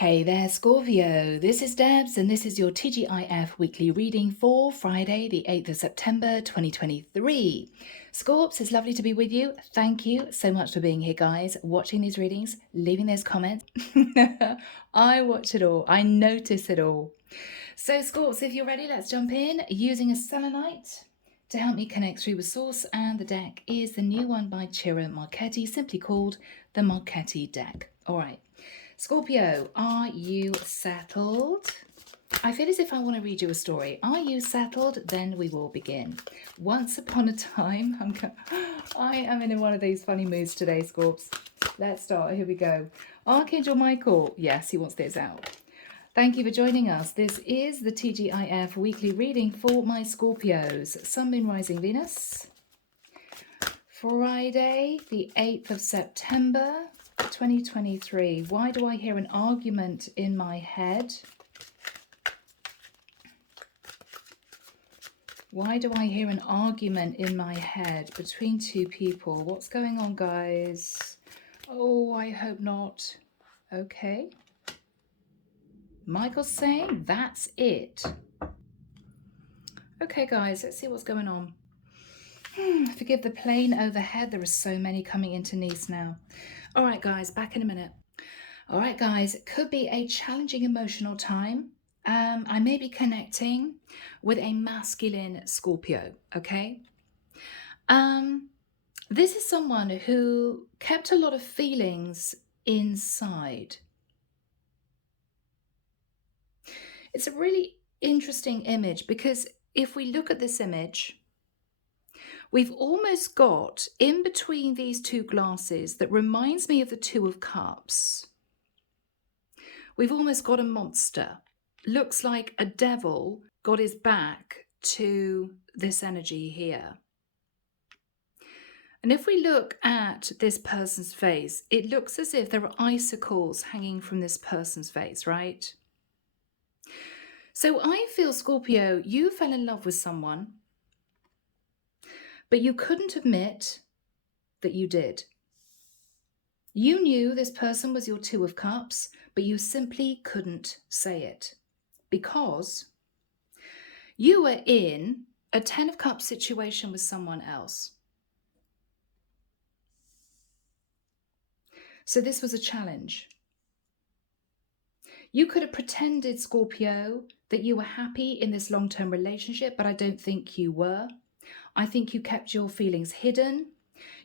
Hey there, Scorpio. This is Debs, and this is your T.G.I.F weekly reading for Friday, the 8th of September, 2023. Scorps, it's lovely to be with you. Thank you so much for being here, guys, watching these readings, leaving those comments. I watch it all. I notice it all. So, Scorps, if you're ready, let's jump in using a selenite to help me connect through with Source, and the deck is the new one by Ciro Marchetti, simply called the Marchetti deck. All right. Scorpio, are you settled? I feel as if I want to read you a story. Are you settled? Then we will begin. Once upon a time, I am in one of these funny moods today, Scorps. Let's start. Here we go. Archangel Michael. Yes, he wants this out. Thank you for joining us. This is the T.G.I.F weekly reading for my Scorpios. Sun, Moon, Rising, Venus. Friday, the 8th of September, 2023. Why do I hear an argument in my head? Why do I hear an argument in my head between two people? What's going on, guys? Oh, I hope not. Okay. Michael's saying that's it. Okay, guys, let's see what's going on. Forgive the plane overhead. There are so many coming into Nice now. All right, guys, back in a minute. All right, guys, it could be a challenging emotional time. I may be connecting with a masculine Scorpio, okay? This is someone who kept a lot of feelings inside. It's a really interesting image because if we look at this image, we've almost got in between these two glasses that reminds me of the Two of Cups. We've almost got a monster. Looks like a devil got his back to this energy here. And if we look at this person's face, it looks as if there are icicles hanging from this person's face, right? So I feel, Scorpio, you fell in love with someone, but you couldn't admit that you did. You knew this person was your Two of Cups, but you simply couldn't say it because you were in a Ten of Cups situation with someone else. So this was a challenge. You could have pretended, Scorpio, that you were happy in this long-term relationship, but I don't think you were. I think you kept your feelings hidden.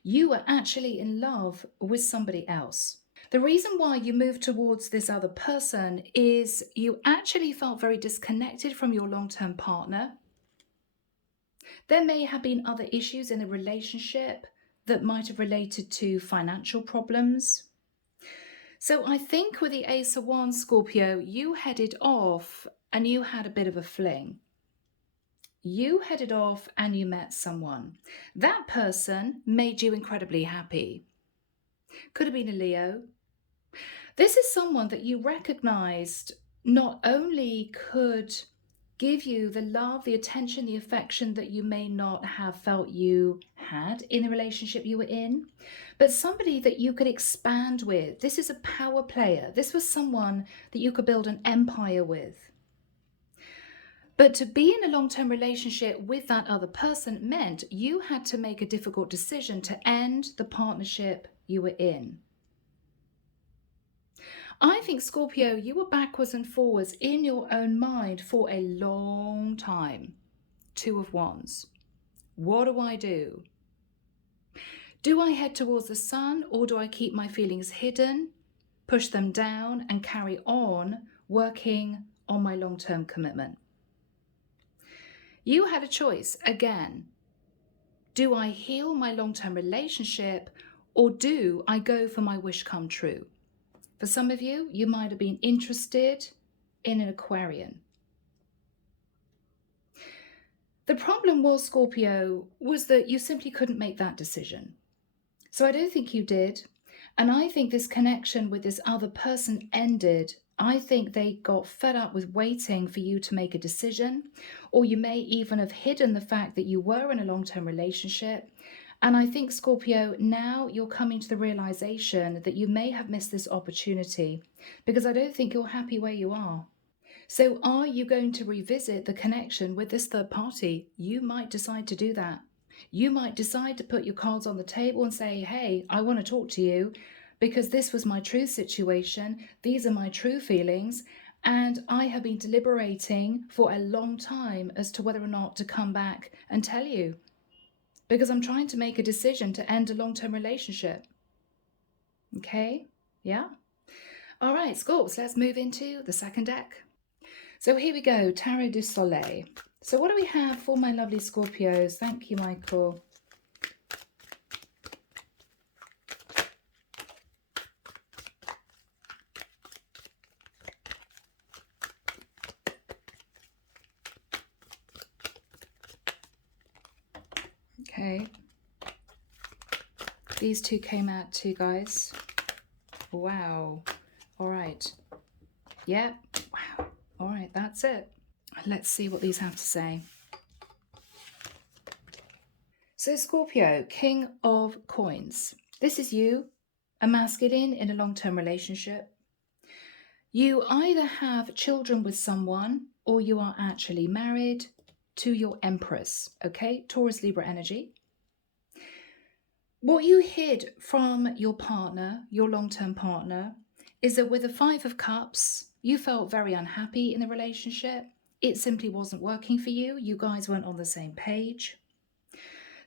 You were actually in love with somebody else. The reason why you moved towards this other person is you actually felt very disconnected from your long-term partner. There may have been other issues in the relationship that might have related to financial problems. So I think with the Ace of Wands, Scorpio, you headed off and you had a bit of a fling. You headed off and you met someone. That person made you incredibly happy. Could have been a Leo. This is someone that you recognized not only could give you the love, the attention, the affection that you may not have felt you had in the relationship you were in, but somebody that you could expand with. This is a power player. This was someone that you could build an empire with. But to be in a long-term relationship with that other person meant you had to make a difficult decision to end the partnership you were in. I think, Scorpio, you were backwards and forwards in your own mind for a long time. Two of Wands. What do I do? Do I head towards the sun, or do I keep my feelings hidden, push them down, and carry on working on my long-term commitment? You had a choice again. Do I heal my long-term relationship, or do I go for my wish come true? For some of you, you might have been interested in an Aquarian. The problem was, Scorpio, was that you simply couldn't make that decision. So I don't think you did. And I think this connection with this other person ended. I think they got fed up with waiting for you to make a decision, or you may even have hidden the fact that you were in a long-term relationship And I think, Scorpio, now you're coming to the realization that you may have missed this opportunity, because I don't think you're happy where you are. So are you going to revisit the connection with this third party? You might decide to do that. You might decide to put your cards on the table and say, hey, I want to talk to you because this was my true situation. These are my true feelings. And I have been deliberating for a long time as to whether or not to come back and tell you, because I'm trying to make a decision to end a long-term relationship. Okay? Yeah? All right, Scorps, let's move into the second deck. So here we go, Tarot du Soleil. So what do we have for my lovely Scorpios? Thank you, Michael. Okay. These two came out too, guys. Wow. All right. Yep. Wow. All right, that's it. Let's see what these have to say. So Scorpio, King of Coins. This is you, a masculine in a long-term relationship. You either have children with someone or you are actually married to your Empress, okay? Taurus, Libra energy. What you hid from your partner, your long-term partner, is that with the Five of Cups, you felt very unhappy in the relationship. It simply wasn't working for you. You guys weren't on the same page.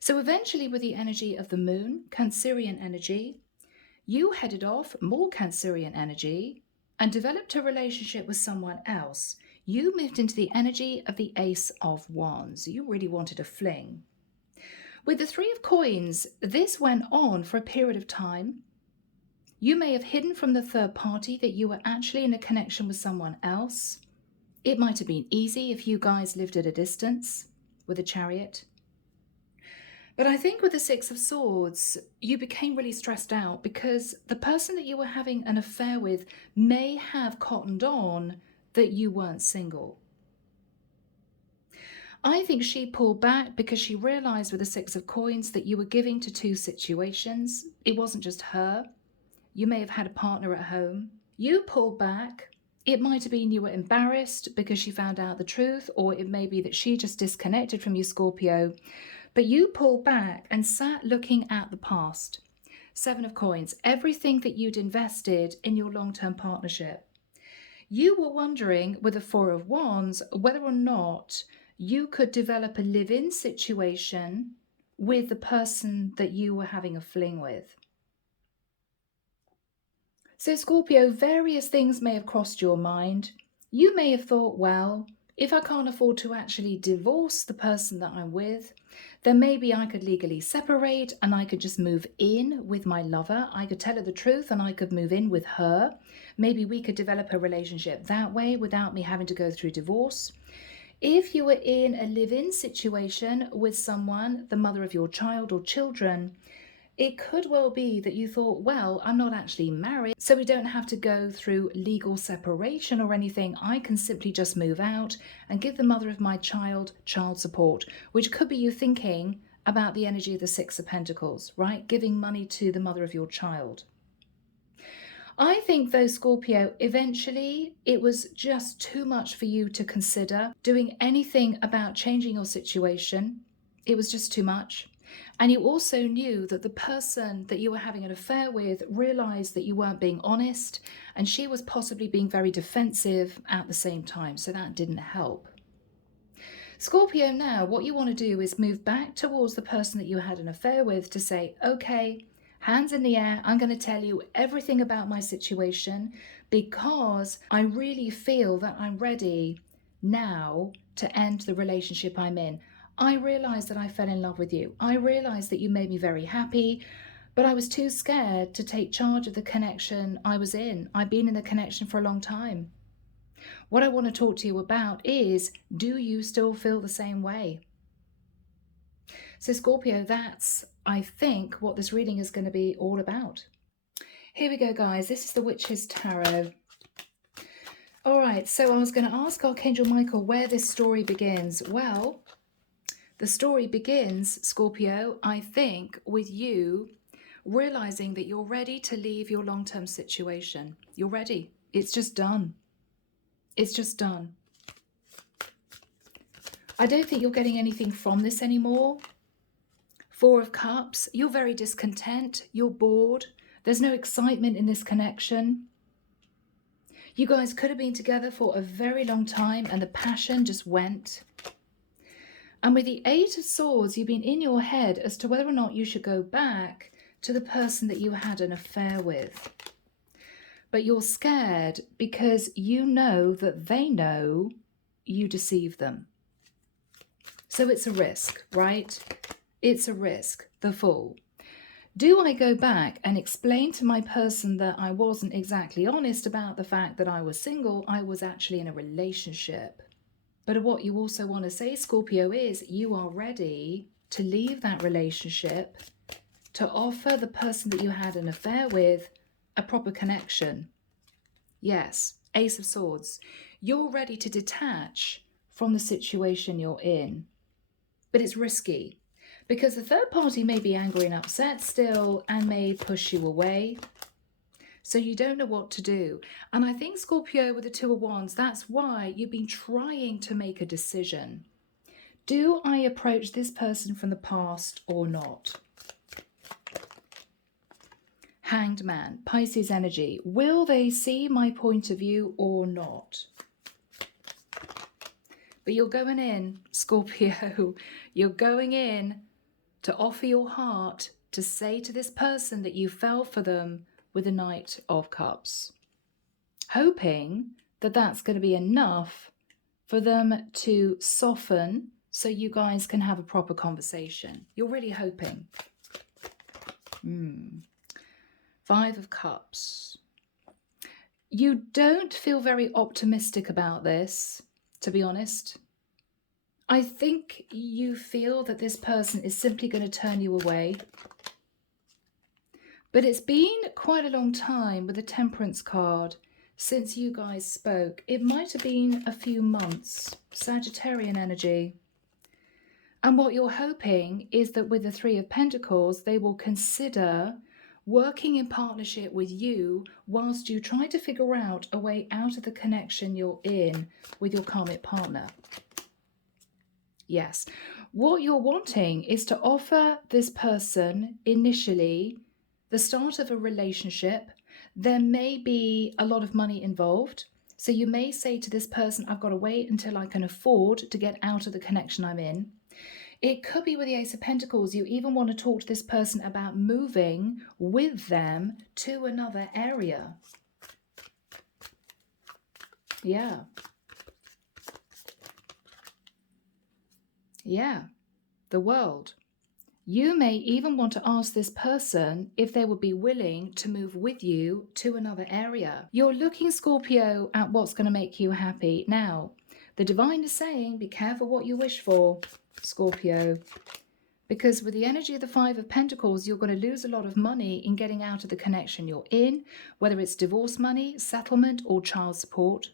So eventually, with the energy of the moon, Cancerian energy, you headed off, more Cancerian energy, and developed a relationship with someone else. You moved into the energy of the Ace of Wands. You really wanted a fling. With the Three of Coins, this went on for a period of time. You may have hidden from the third party that you were actually in a connection with someone else. It might have been easy if you guys lived at a distance with a Chariot. But I think with the Six of Swords, you became really stressed out because the person that you were having an affair with may have cottoned on that you weren't single. I think she pulled back because she realized with the Six of Coins that you were giving to two situations. It wasn't just her. You may have had a partner at home. You pulled back. It might have been you were embarrassed because she found out the truth, or it may be that she just disconnected from you, Scorpio. But you pulled back and sat looking at the past. Seven of Coins, everything that you'd invested in your long-term partnership. You were wondering with the Four of Wands whether or not you could develop a live-in situation with the person that you were having a fling with. So Scorpio, various things may have crossed your mind. You may have thought, well, if I can't afford to actually divorce the person that I'm with, then maybe I could legally separate and I could just move in with my lover. I could tell her the truth and I could move in with her. Maybe we could develop a relationship that way without me having to go through divorce. If you were in a live-in situation with someone, the mother of your child or children, it could well be that you thought, well, I'm not actually married, so we don't have to go through legal separation or anything. I can simply just move out and give the mother of my child support, which could be you thinking about the energy of the Six of Pentacles, right? Giving money to the mother of your child. I think though, Scorpio, eventually it was just too much for you to consider doing anything about changing your situation. It was just too much. And you also knew that the person that you were having an affair with realized that you weren't being honest, and she was possibly being very defensive at the same time, so that didn't help. Scorpio, now what you want to do is move back towards the person that you had an affair with to say, okay, hands in the air, I'm going to tell you everything about my situation because I really feel that I'm ready now to end the relationship I'm in. I realized that I fell in love with you. I realized that you made me very happy, but I was too scared to take charge of the connection I was in. I've been in the connection for a long time. What I want to talk to you about is, do you still feel the same way? So Scorpio, that's, I think, what this reading is going to be all about. Here we go, guys. This is the Witch's Tarot. All right, so I was going to ask Archangel Michael where this story begins. Well, The story begins, Scorpio, I think, with you realizing that you're ready to leave your long-term situation. You're ready. It's just done. It's just done. I don't think you're getting anything from this anymore. Four of Cups, you're very discontent. You're bored. There's no excitement in this connection. You guys could have been together for a very long time and the passion just went. And with the Eight of Swords, you've been in your head as to whether or not you should go back to the person that you had an affair with. But you're scared because you know that they know you deceived them. So it's a risk, right? It's a risk, the Fool. Do I go back and explain to my person that I wasn't exactly honest about the fact that I was single? I was actually in a relationship. But what you also want to say, Scorpio, is you are ready to leave that relationship to offer the person that you had an affair with a proper connection. Yes, Ace of Swords. You're ready to detach from the situation you're in. But it's risky because the third party may be angry and upset still and may push you away. So you don't know what to do. And I think, Scorpio, with the Two of Wands, that's why you've been trying to make a decision. Do I approach this person from the past or not? Hanged Man, Pisces energy. Will they see my point of view or not? But you're going in, Scorpio. You're going in to offer your heart to say to this person that you fell for them with the Knight of Cups, hoping that that's going to be enough for them to soften so you guys can have a proper conversation. You're really hoping. Five of Cups. You don't feel very optimistic about this, to be honest. I think you feel that this person is simply going to turn you away. But it's been quite a long time with the Temperance card since you guys spoke. It might have been a few months. Sagittarian energy. And what you're hoping is that with the Three of Pentacles, they will consider working in partnership with you whilst you try to figure out a way out of the connection you're in with your karmic partner. Yes. What you're wanting is to offer this person initially the start of a relationship. There may be a lot of money involved. So you may say to this person, I've got to wait until I can afford to get out of the connection I'm in. It could be with the Ace of Pentacles. You even want to talk to this person about moving with them to another area. Yeah. Yeah. The World. You may even want to ask this person if they would be willing to move with you to another area. You're looking, Scorpio, at what's going to make you happy. Now, the divine is saying, be careful what you wish for, Scorpio. Because with the energy of the Five of Pentacles, you're going to lose a lot of money in getting out of the connection you're in, whether it's divorce money, settlement, or child support.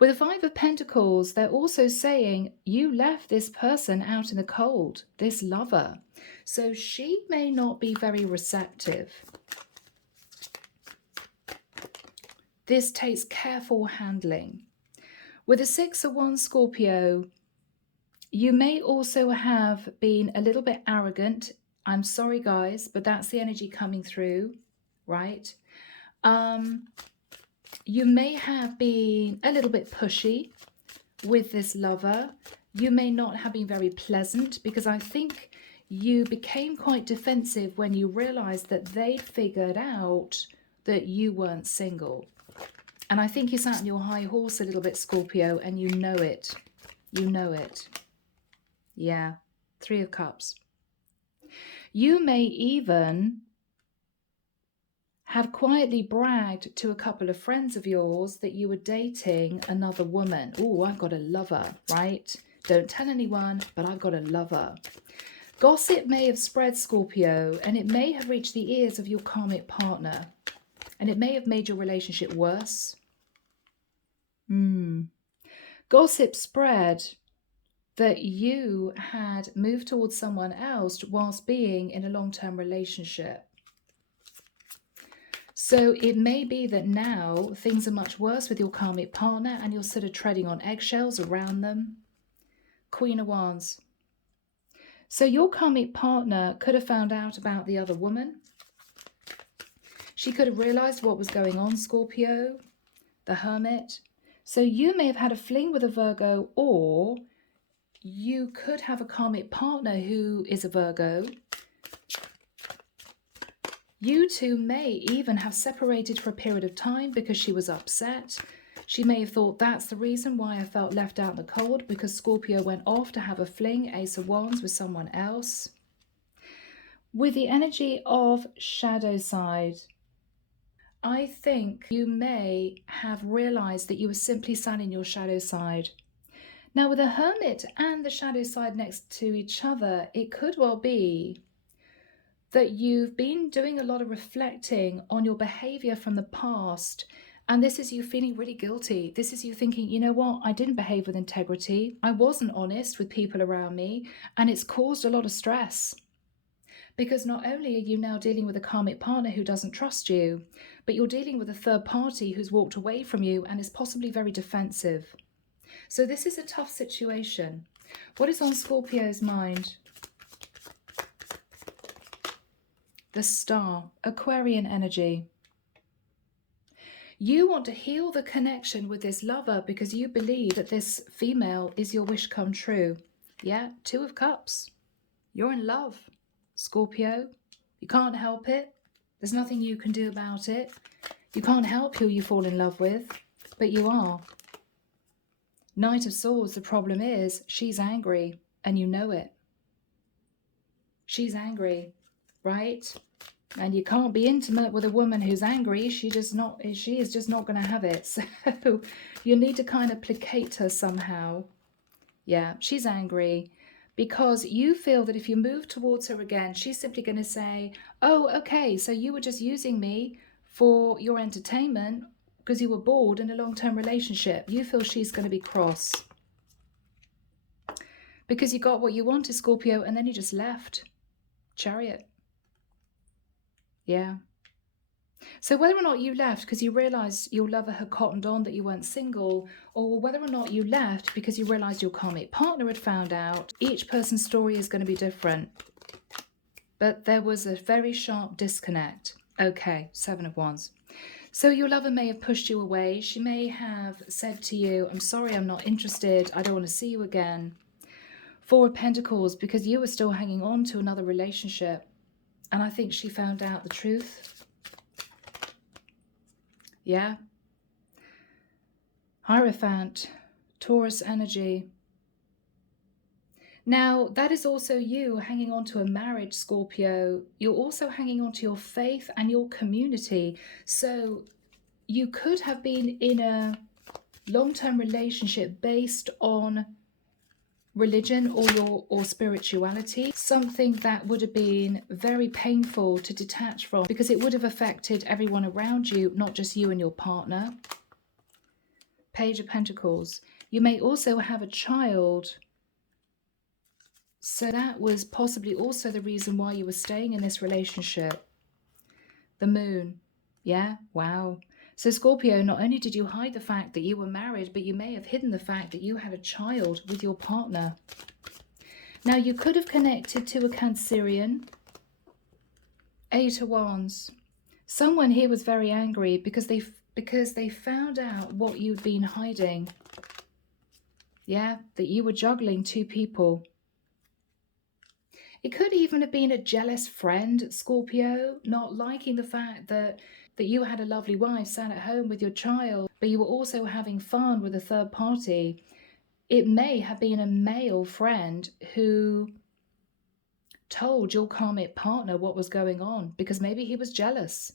With the Five of Pentacles, they're also saying you left this person out in the cold, this lover. So she may not be very receptive. This takes careful handling. With the Six of Wands, Scorpio, you may also have been a little bit arrogant. I'm sorry, guys, but that's the energy coming through, right? You may have been a little bit pushy with this lover. You may not have been very pleasant because I think you became quite defensive when you realized that they figured out that you weren't single. And I think you sat on your high horse a little bit, Scorpio, and you know it. You know it. Yeah. Three of Cups. You may even have quietly bragged to a couple of friends of yours that you were dating another woman. Oh, I've got a lover, right? Don't tell anyone, but I've got a lover. Gossip may have spread, Scorpio, and it may have reached the ears of your karmic partner. And it may have made your relationship worse. Gossip spread that you had moved towards someone else whilst being in a long-term relationship. So it may be that now things are much worse with your karmic partner and you're sort of treading on eggshells around them. Queen of Wands. So your karmic partner could have found out about the other woman. She could have realized what was going on, Scorpio, the Hermit. So you may have had a fling with a Virgo, or you could have a karmic partner who is a Virgo. You two may even have separated for a period of time because she was upset. She may have thought, that's the reason why I felt left out in the cold, because Scorpio went off to have a fling, Ace of Wands, with someone else. With the energy of shadow side, I think you may have realized that you were simply sat in your shadow side. Now, with the Hermit and the shadow side next to each other, it could well be that you've been doing a lot of reflecting on your behavior from the past. And this is you feeling really guilty. This is you thinking, you know what, I didn't behave with integrity. I wasn't honest with people around me. And it's caused a lot of stress. Because not only are you now dealing with a karmic partner who doesn't trust you, but you're dealing with a third party who's walked away from you and is possibly very defensive. So this is a tough situation. What is on Scorpio's mind? The Star, Aquarian energy. You want to heal the connection with this lover because you believe that this female is your wish come true. Yeah, Two of Cups. You're in love, Scorpio. You can't help it. There's nothing you can do about it. You can't help who you fall in love with, but you are. Knight of Swords, the problem is she's angry and you know it. She's angry, right? And you can't be intimate with a woman who's angry. She is just not going to have it. So you need to kind of placate her somehow. Yeah, she's angry because you feel that if you move towards her again, she's simply going to say, oh, okay, so you were just using me for your entertainment because you were bored in a long-term relationship. You feel she's going to be cross because you got what you wanted, Scorpio, and then you just left. Chariot. Yeah. So whether or not you left because you realised your lover had cottoned on that you weren't single, or whether or not you left because you realised your karmic partner had found out, each person's story is going to be different. But there was a very sharp disconnect. Okay, Seven of Wands. So your lover may have pushed you away. She may have said to you, I'm sorry, I'm not interested. I don't want to see you again. Four of Pentacles, because you were still hanging on to another relationship. And I think she found out the truth. Yeah. Hierophant, Taurus energy. Now, that is also you hanging on to a marriage, Scorpio. You're also hanging on to your faith and your community. So you could have been in a long-term relationship based on religion or spirituality, something that would have been very painful to detach from because it would have affected everyone around you, not just you and your partner. Page of Pentacles. You may also have a child, so that was possibly also the reason why you were staying in this relationship. The Moon. Yeah, wow. So Scorpio, not only did you hide the fact that you were married, but you may have hidden the fact that you had a child with your partner. Now, you could have connected to a Cancerian. Eight of Wands. Someone here was very angry because they found out what you'd been hiding. Yeah, that you were juggling two people. It could even have been a jealous friend, Scorpio, not liking the fact that you had a lovely wife sat at home with your child, but you were also having fun with a third party. It may have been a male friend who told your karmic partner what was going on because maybe he was jealous.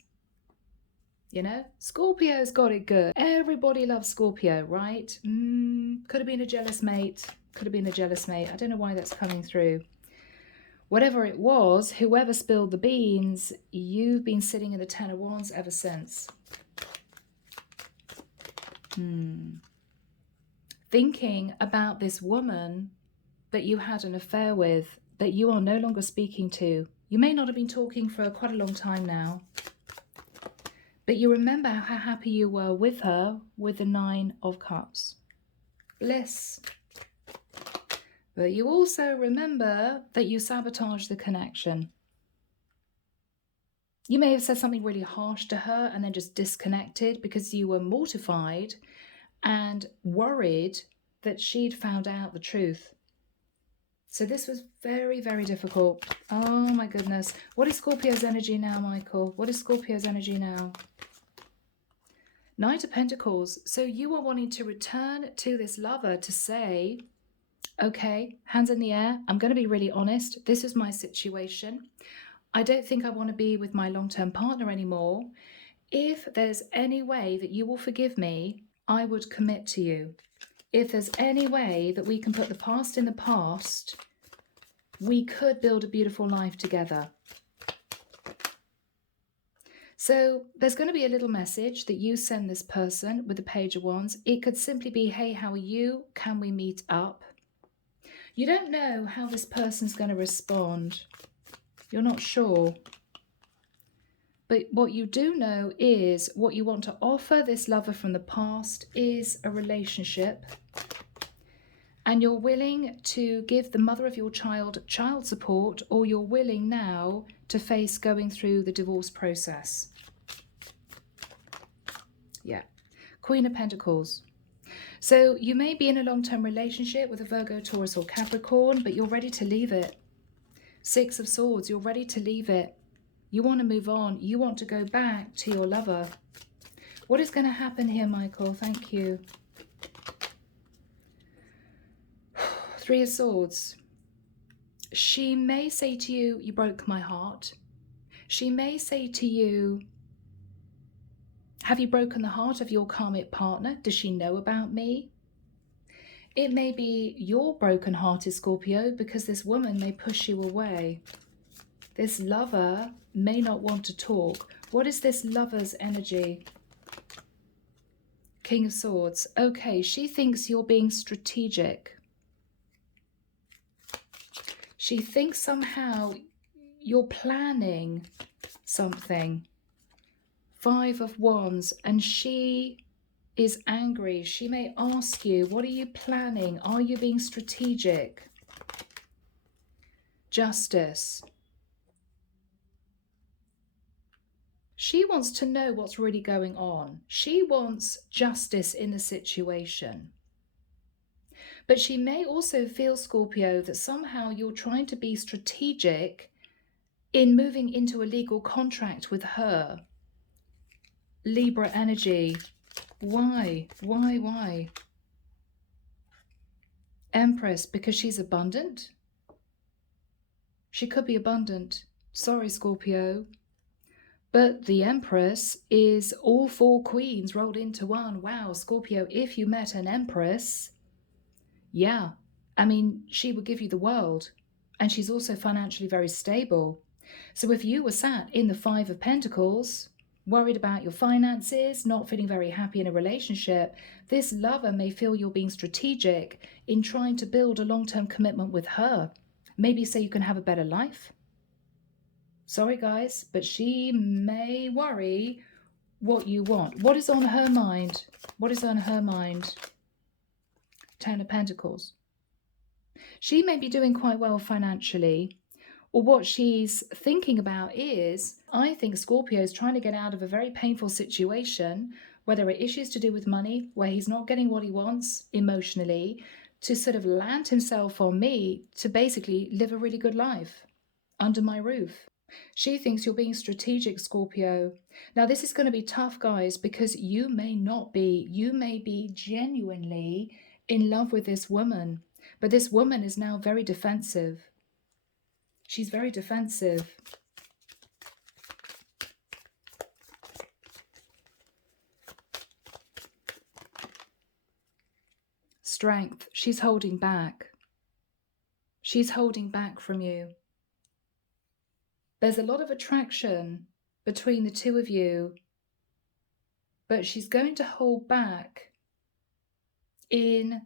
You know, Scorpio's got it good. Everybody loves Scorpio, right? Could have been a jealous mate. Could have been a jealous mate. I don't know why that's coming through. Whatever it was, whoever spilled the beans, you've been sitting in the Ten of Wands ever since. Thinking about this woman that you had an affair with, that you are no longer speaking to. You may not have been talking for quite a long time now, but you remember how happy you were with her with the 9 of Cups. Bliss. But you also remember that you sabotaged the connection. You may have said something really harsh to her and then just disconnected because you were mortified and worried that she'd found out the truth. So this was very, very difficult. Oh my goodness. What is Scorpio's energy now, Michael? What is Scorpio's energy now? Knight of Pentacles. So you are wanting to return to this lover to say, okay, hands in the air. I'm going to be really honest. This is my situation. I don't think I want to be with my long-term partner anymore. If there's any way that you will forgive me, I would commit to you. If there's any way that we can put the past in the past, we could build a beautiful life together. So there's going to be a little message that you send this person with the Page of Wands. It could simply be, hey, how are you? Can we meet up? You don't know how this person's going to respond. You're not sure. But what you do know is what you want to offer this lover from the past is a relationship. And you're willing to give the mother of your child child support, or you're willing now to face going through the divorce process. Yeah. Queen of Pentacles. So you may be in a long-term relationship with a Virgo, Taurus or Capricorn, but you're ready to leave it. 6 of Swords, you're ready to leave it. You want to move on. You want to go back to your lover. What is going to happen here, Michael? Thank you. 3 of Swords. She may say to you, you broke my heart. She may say to you, have you broken the heart of your karmic partner? Does she know about me? It may be your broken heart is Scorpio, because this woman may push you away. This lover may not want to talk. What is this lover's energy? King of Swords. Okay, she thinks you're being strategic. She thinks somehow you're planning something. 5 of Wands, and she is angry. She may ask you, what are you planning? Are you being strategic? Justice. She wants to know what's really going on. She wants justice in the situation. But she may also feel, Scorpio, that somehow you're trying to be strategic in moving into a legal contract with her. Libra energy. Why? Why? Empress, because she's abundant? She could be abundant. Sorry, Scorpio. But the Empress is all 4 queens rolled into one. Wow, Scorpio, if you met an Empress, yeah, I mean, she would give you the world. And she's also financially very stable. So if you were sat in the 5 of Pentacles, worried about your finances, not feeling very happy in a relationship, this lover may feel you're being strategic in trying to build a long-term commitment with her. Maybe so you can have a better life. Sorry, guys, but she may worry what you want. What is on her mind? What is on her mind? 10 of Pentacles. She may be doing quite well financially, or what she's thinking about is, I think Scorpio is trying to get out of a very painful situation, where there are issues to do with money, where he's not getting what he wants emotionally, to sort of land himself on me to basically live a really good life under my roof. She thinks you're being strategic, Scorpio. Now, this is going to be tough, guys, because you may not be. You may be genuinely in love with this woman, but this woman is now very defensive. She's very defensive. Strength. She's holding back. She's holding back from you. There's a lot of attraction between the two of you, but she's going to hold back in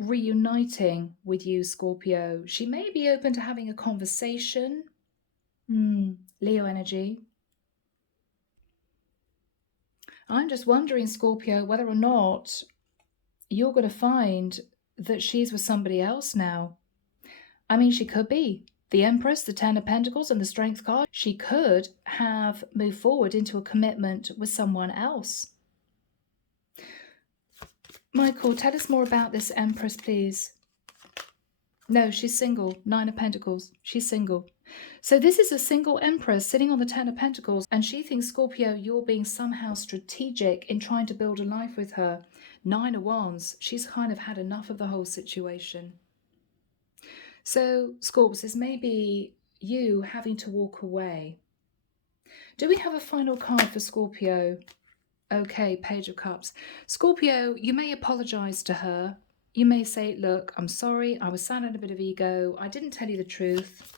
reuniting with you, Scorpio. She may be open to having a conversation. Leo energy. I'm just wondering, Scorpio, whether or not you're going to find that she's with somebody else now. I mean, she could be. The Empress, the Ten of Pentacles, and the Strength card. She could have moved forward into a commitment with someone else. Michael, tell us more about this Empress, please. No, she's single. Nine of Pentacles. She's single. So this is a single Empress sitting on the Ten of Pentacles, and she thinks, Scorpio, you're being somehow strategic in trying to build a life with her. Nine of Wands. She's kind of had enough of the whole situation. So, Scorps, this may be you having to walk away. Do we have a final card for Scorpio? Okay, Page of Cups. Scorpio, you may apologize to her. You may say, look, I'm sorry, I was sounding a bit of ego. I didn't tell you the truth.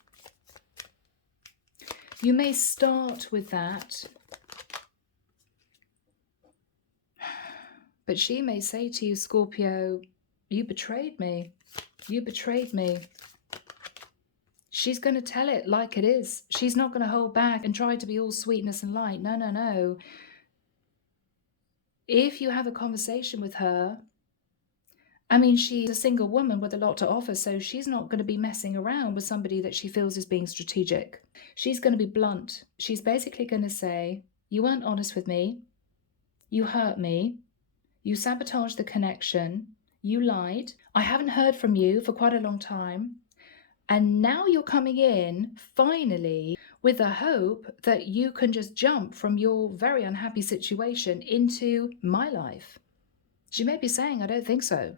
You may start with that. But she may say to you, Scorpio, you betrayed me. You betrayed me. She's going to tell it like it is. She's not going to hold back and try to be all sweetness and light. No, no, no. If you have a conversation with her, I mean, she's a single woman with a lot to offer, so she's not going to be messing around with somebody that she feels is being strategic. She's going to be blunt. She's basically going to say, you weren't honest with me. You hurt me. You sabotaged the connection. You lied. I haven't heard from you for quite a long time. And now you're coming in, finally, with a hope that you can just jump from your very unhappy situation into my life. She may be saying, I don't think so.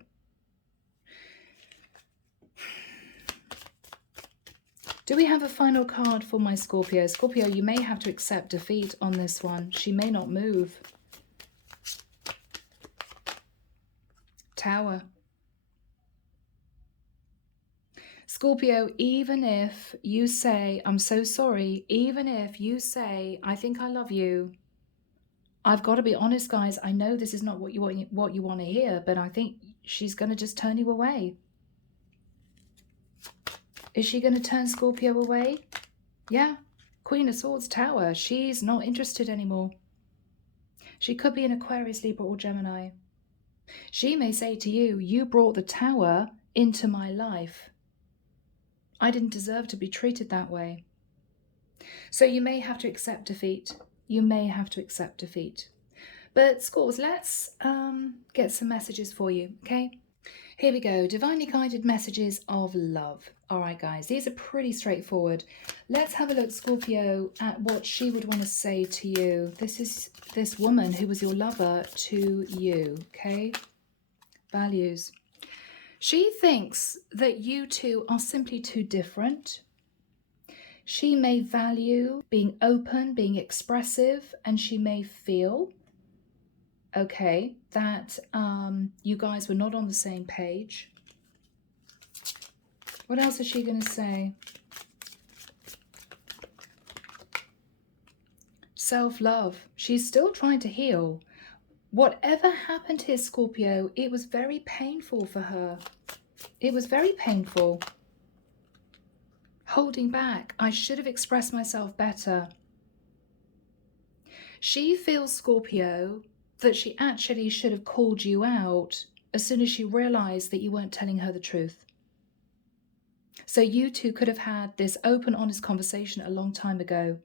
Do we have a final card for my Scorpio? Scorpio, you may have to accept defeat on this one. She may not move. Tower. Scorpio, even if you say, I'm so sorry, even if you say, I think I love you, I've got to be honest, guys. I know this is not what you want to hear, but I think she's going to just turn you away. Is she going to turn Scorpio away? Yeah. Queen of Swords, Tower. She's not interested anymore. She could be an Aquarius, Libra, or Gemini. She may say to you, you brought the Tower into my life. I didn't deserve to be treated that way. So you may have to accept defeat. You may have to accept defeat. But Scorps, let's get some messages for you, okay? Here we go. Divinely guided messages of love. All right, guys, these are pretty straightforward. Let's have a look, Scorpio, at what she would want to say to you. This is this woman who was your lover to you, okay? Values. She thinks that you two are simply too different. She may value being open, being expressive, and she may feel, okay, that you guys were not on the same page. What else is she going to say? Self-love. She's still trying to heal. Whatever happened here, Scorpio, it was very painful for her. It was very painful. Holding back. I should have expressed myself better. She feels, Scorpio, that she actually should have called you out as soon as she realized that you weren't telling her the truth. So you two could have had this open, honest conversation a long time ago.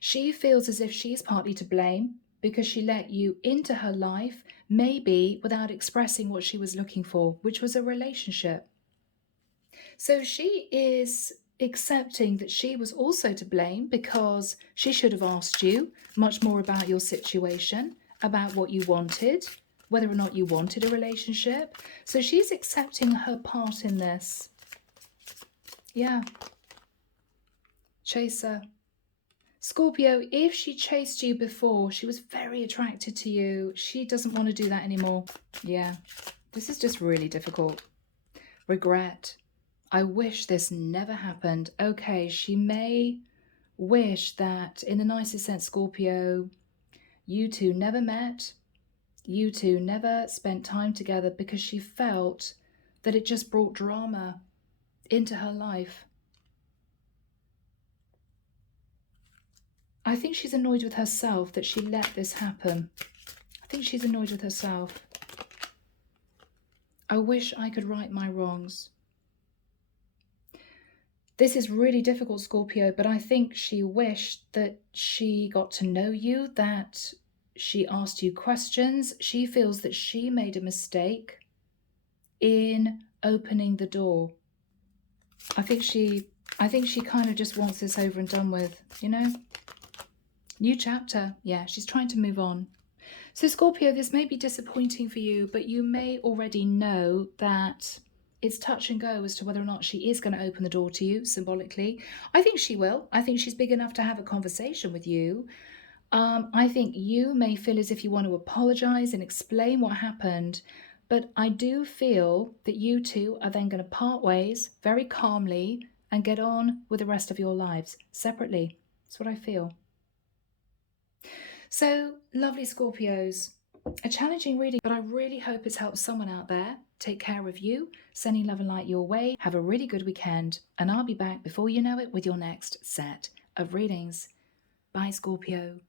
She feels as if she's partly to blame because she let you into her life, maybe without expressing what she was looking for, which was a relationship. So she is accepting that she was also to blame because she should have asked you much more about your situation, about what you wanted, whether or not you wanted a relationship. So she's accepting her part in this. Yeah. Chaser. Scorpio, if she chased you before, she was very attracted to you. She doesn't want to do that anymore. Yeah. This is just really difficult. Regret. I wish this never happened. Okay, she may wish that, in the nicest sense, Scorpio, you two never met. You two never spent time together because she felt that it just brought drama into her life. I think she's annoyed with herself that she let this happen. I think she's annoyed with herself. I wish I could right my wrongs. This is really difficult, Scorpio, but I think she wished that she got to know you, that she asked you questions. She feels that she made a mistake in opening the door. I think she kind of just wants this over and done with, you know? New chapter. Yeah, she's trying to move on. So Scorpio, this may be disappointing for you, but you may already know that it's touch and go as to whether or not she is going to open the door to you symbolically. I think she will. I think she's big enough to have a conversation with you. I think you may feel as if you want to apologize and explain what happened, but I do feel that you two are then going to part ways very calmly and get on with the rest of your lives separately. That's what I feel. So, lovely Scorpios, a challenging reading, but I really hope it's helped someone out there. Take care of you, sending love and light your way. Have a really good weekend, and I'll be back before you know it with your next set of readings. Bye, Scorpio.